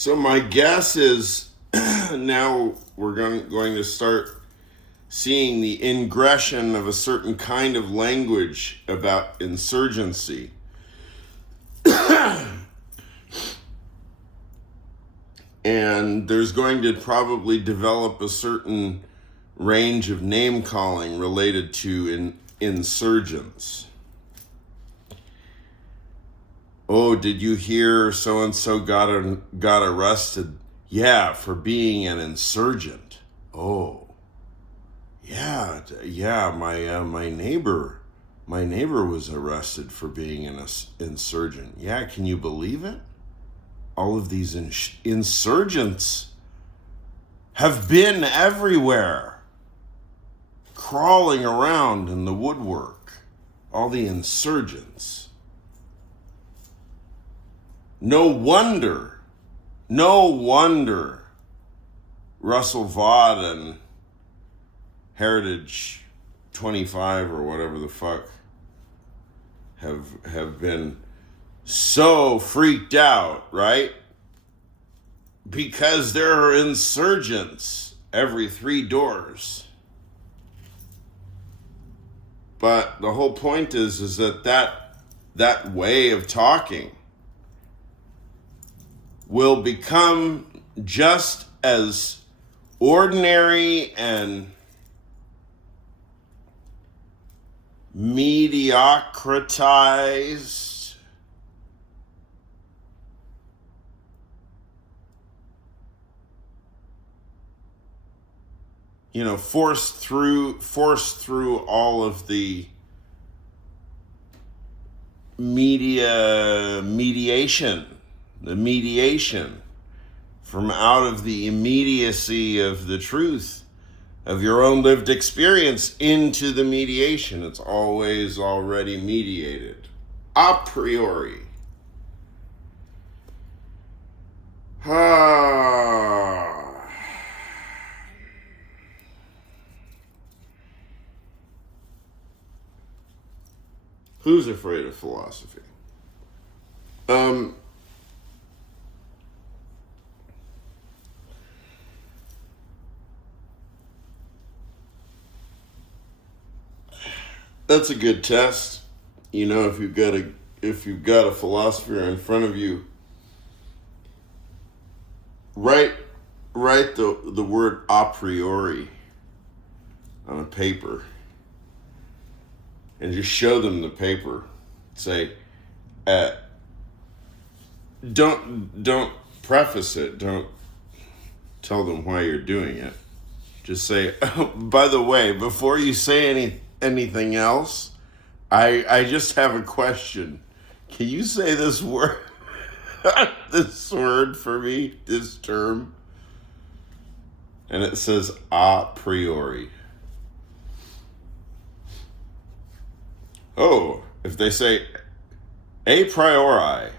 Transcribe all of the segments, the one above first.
So my guess is now we're going to start seeing the ingression of a certain kind of language about insurgency. And there's going to probably develop a certain range of name calling related to insurgents. Oh, did you hear so-and-so got arrested? Yeah, for being an insurgent. Oh, yeah, my neighbor was arrested for being an insurgent. Yeah, can you believe it? All of these insurgents have been everywhere, crawling around in the woodwork. All the insurgents. No wonder Russell Vaught and Heritage 25 or whatever the fuck have been so freaked out, right? Because there are insurgents every 3 doors. But the whole point is that way of talking will become just as ordinary and mediocritized forced through all of the mediation from out of the immediacy of the truth of your own lived experience into the mediation. It's always already mediated a priori. Who's afraid of philosophy? That's a good test. If you've got a philosopher in front of you, write the word a priori on a paper and just show them the paper. Say, don't preface it. Don't tell them why you're doing it. Just say, oh, by the way, before you say anything else, I just have a question. Can you say this word, this word for me, this term? And it says a priori. Oh, if they say a priori,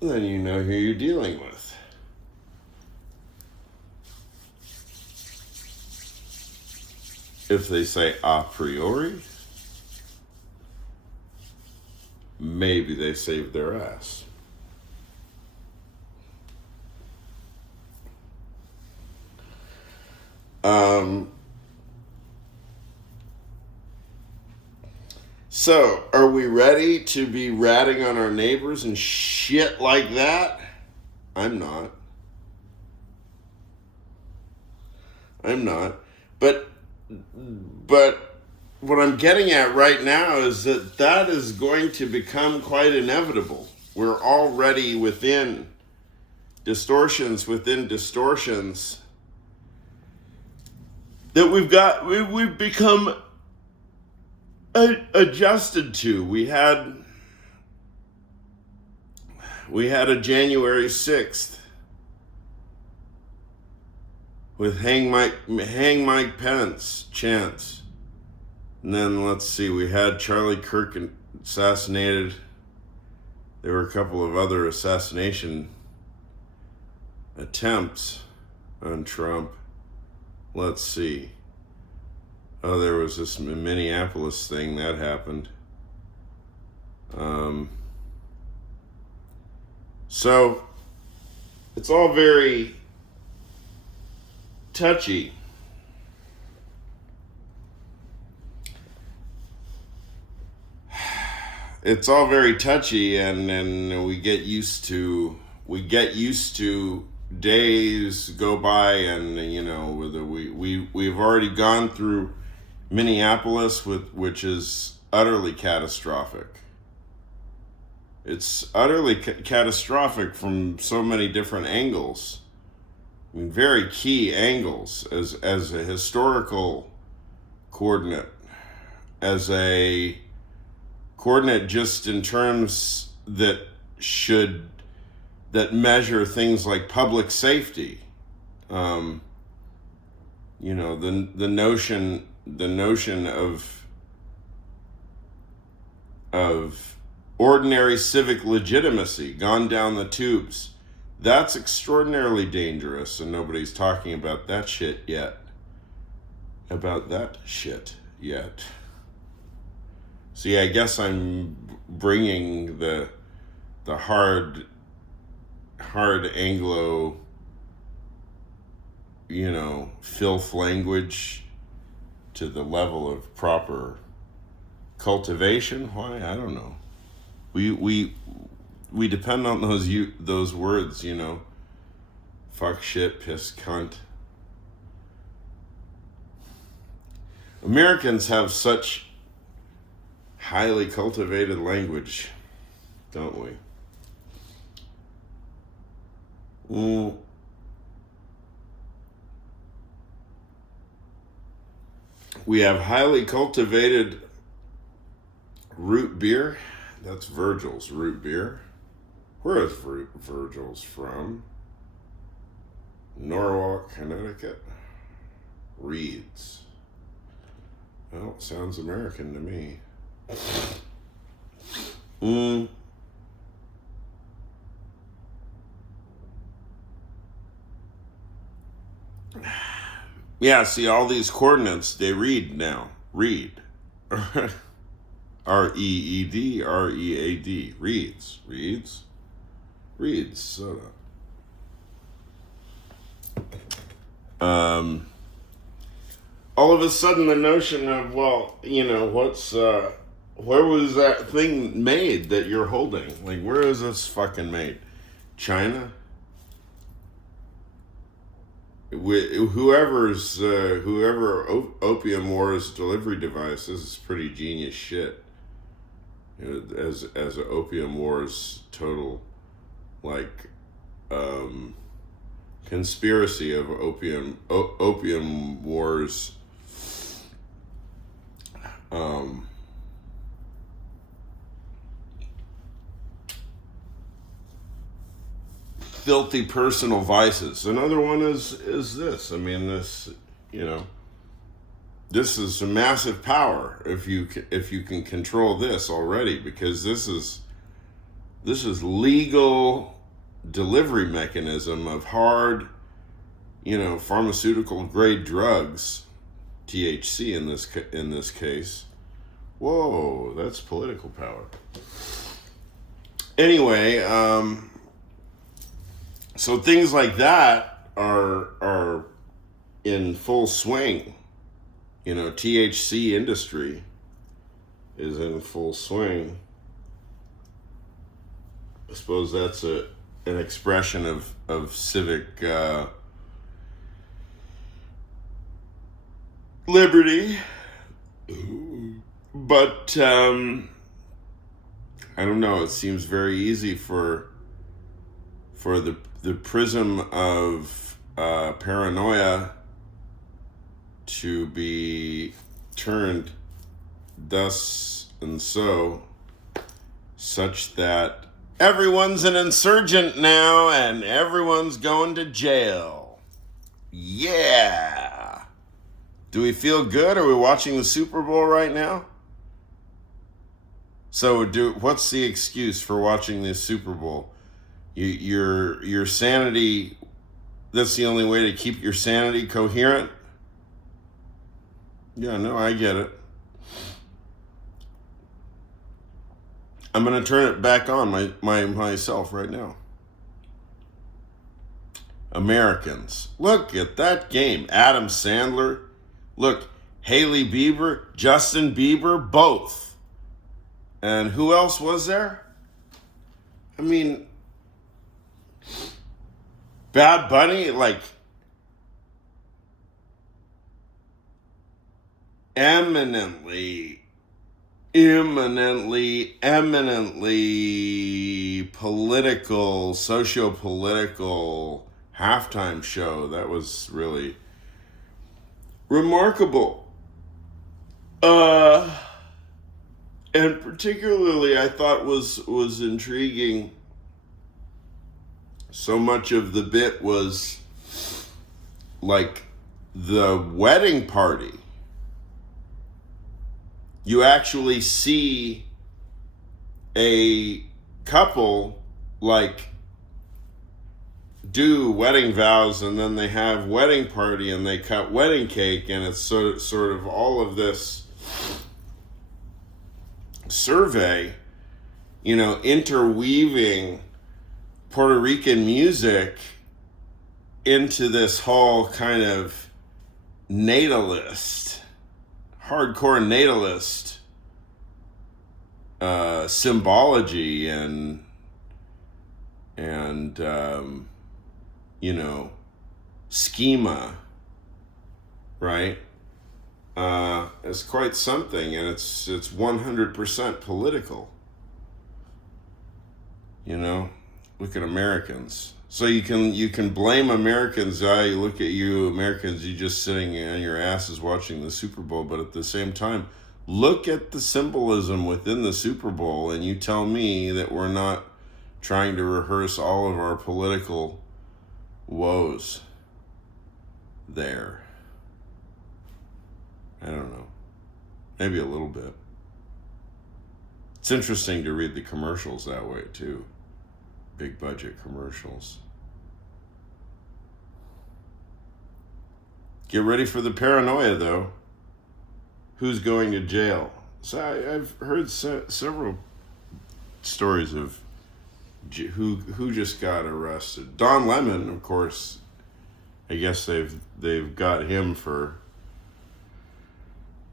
then you know who you're dealing with. If they say a priori, maybe they saved their ass. So, are we ready to be ratting on our neighbors and shit like that? I'm not. But what I'm getting at right now is that is going to become quite inevitable. We're already within distortions that we've become adjusted to. We had a January 6th with Hang Mike Pence chants. And then let's see, we had Charlie Kirk assassinated. There were a couple of other assassination attempts on Trump. Let's see. Oh, there was this Minneapolis thing that happened. Um, so it's all very touchy. It's all very touchy, and we get used to days go by, and whether we've already gone through Minneapolis, which is utterly catastrophic. It's utterly catastrophic from so many different angles. I mean, very key angles as a historical coordinate, as a coordinate just in terms that measure things like public safety. The notion of ordinary civic legitimacy gone down the tubes. That's extraordinarily dangerous, and nobody's talking about that shit yet. See, I guess I'm bringing the hard Anglo, filth language to the level of proper cultivation. Why? I don't know. We depend on those words, fuck, shit, piss, cunt. Americans have such highly cultivated language, don't we? We have highly cultivated root beer. That's Virgil's root beer. Where is Virgil's from? Norwalk, Connecticut. Reeds. Well, sounds American to me. Yeah, see, all these coordinates, they read now. Read. R-E-E-D, R-E-A-D. Reeds. Soda. All of a sudden the notion of, where was that thing made that you're holding? Like, where is this fucking made? China? Whoever Opium Wars delivery device, this is pretty genius shit. As an Opium Wars total, conspiracy of opium wars. Filthy personal vices. Another one is this. I mean, this is a massive power if you can control this already, because this is legal delivery mechanism of hard, pharmaceutical grade drugs, THC in this case. Whoa, that's political power. Anyway, so things like that are in full swing. THC industry is in full swing. I suppose that's an expression of civic liberty. But I don't know, it seems very easy for the prism of paranoia to be turned thus and so, such that everyone's an insurgent now and everyone's going to jail. Yeah. Do we feel good? Are we watching the Super Bowl right now? So what's the excuse for watching the Super Bowl? Your sanity, that's the only way to keep your sanity coherent? Yeah, no, I get it. I'm going to turn it back on myself right now. Americans. Look at that game. Adam Sandler. Look, Hailey Bieber, Justin Bieber, both. And who else was there? I mean, Bad Bunny, like, eminently political, socio-political halftime show. That was really remarkable. And particularly I thought was intriguing. So much of the bit was like the wedding party. You actually see a couple like do wedding vows, and then they have wedding party and they cut wedding cake, and it's sort of all of this survey, interweaving Puerto Rican music into this whole kind of natalist, hardcore natalist symbology and schema, right? It's quite something, and it's 100% political. Look at Americans. So you can blame Americans. You look at you Americans, you just sitting on your asses watching the Super Bowl, but at the same time, look at the symbolism within the Super Bowl, and you tell me that we're not trying to rehearse all of our political woes there. I don't know. Maybe a little bit. It's interesting to read the commercials that way, too. Big budget commercials. Get ready for the paranoia, though. Who's going to jail? So I've heard several stories of who just got arrested. Don Lemon, of course. I guess they've got him for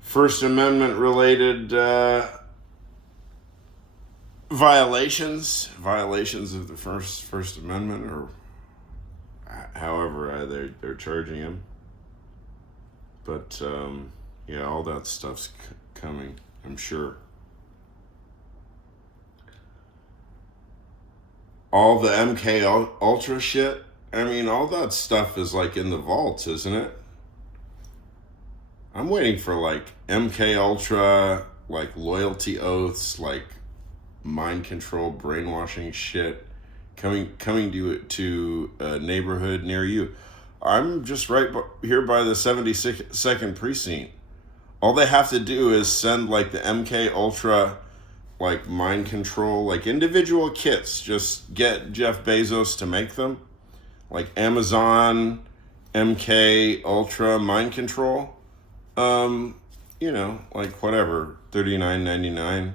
First Amendment related violations of the First Amendment, or however they're charging him. But all that stuff's coming, I'm sure. All the MK Ultra shit, all that stuff is like in the vaults, isn't it? I'm waiting for like MK Ultra, like loyalty oaths, like mind control, brainwashing shit coming to a neighborhood near you. I'm just right here by the 72nd precinct. All they have to do is send like the MK Ultra, like mind control, like individual kits. Just get Jeff Bezos to make them, like Amazon MK Ultra mind control. Like whatever, $39.99,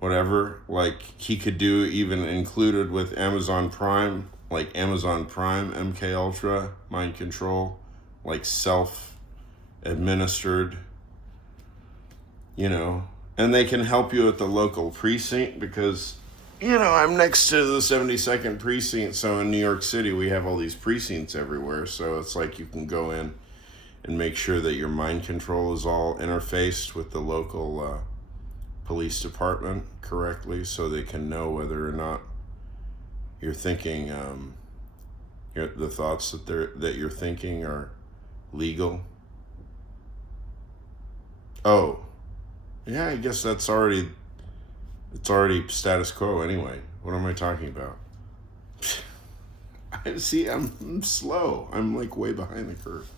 whatever. Like he could do even included with Amazon Prime, like Amazon Prime MK Ultra mind control, like self-administered, and they can help you at the local precinct because, I'm next to the 72nd precinct. So in New York City, we have all these precincts everywhere. So it's like you can go in and make sure that your mind control is all interfaced with the local police department correctly, so they can know whether or not you're thinking, the thoughts that you're thinking are legal. Oh, yeah, I guess it's already status quo anyway. What am I talking about? I'm slow. I'm like way behind the curve.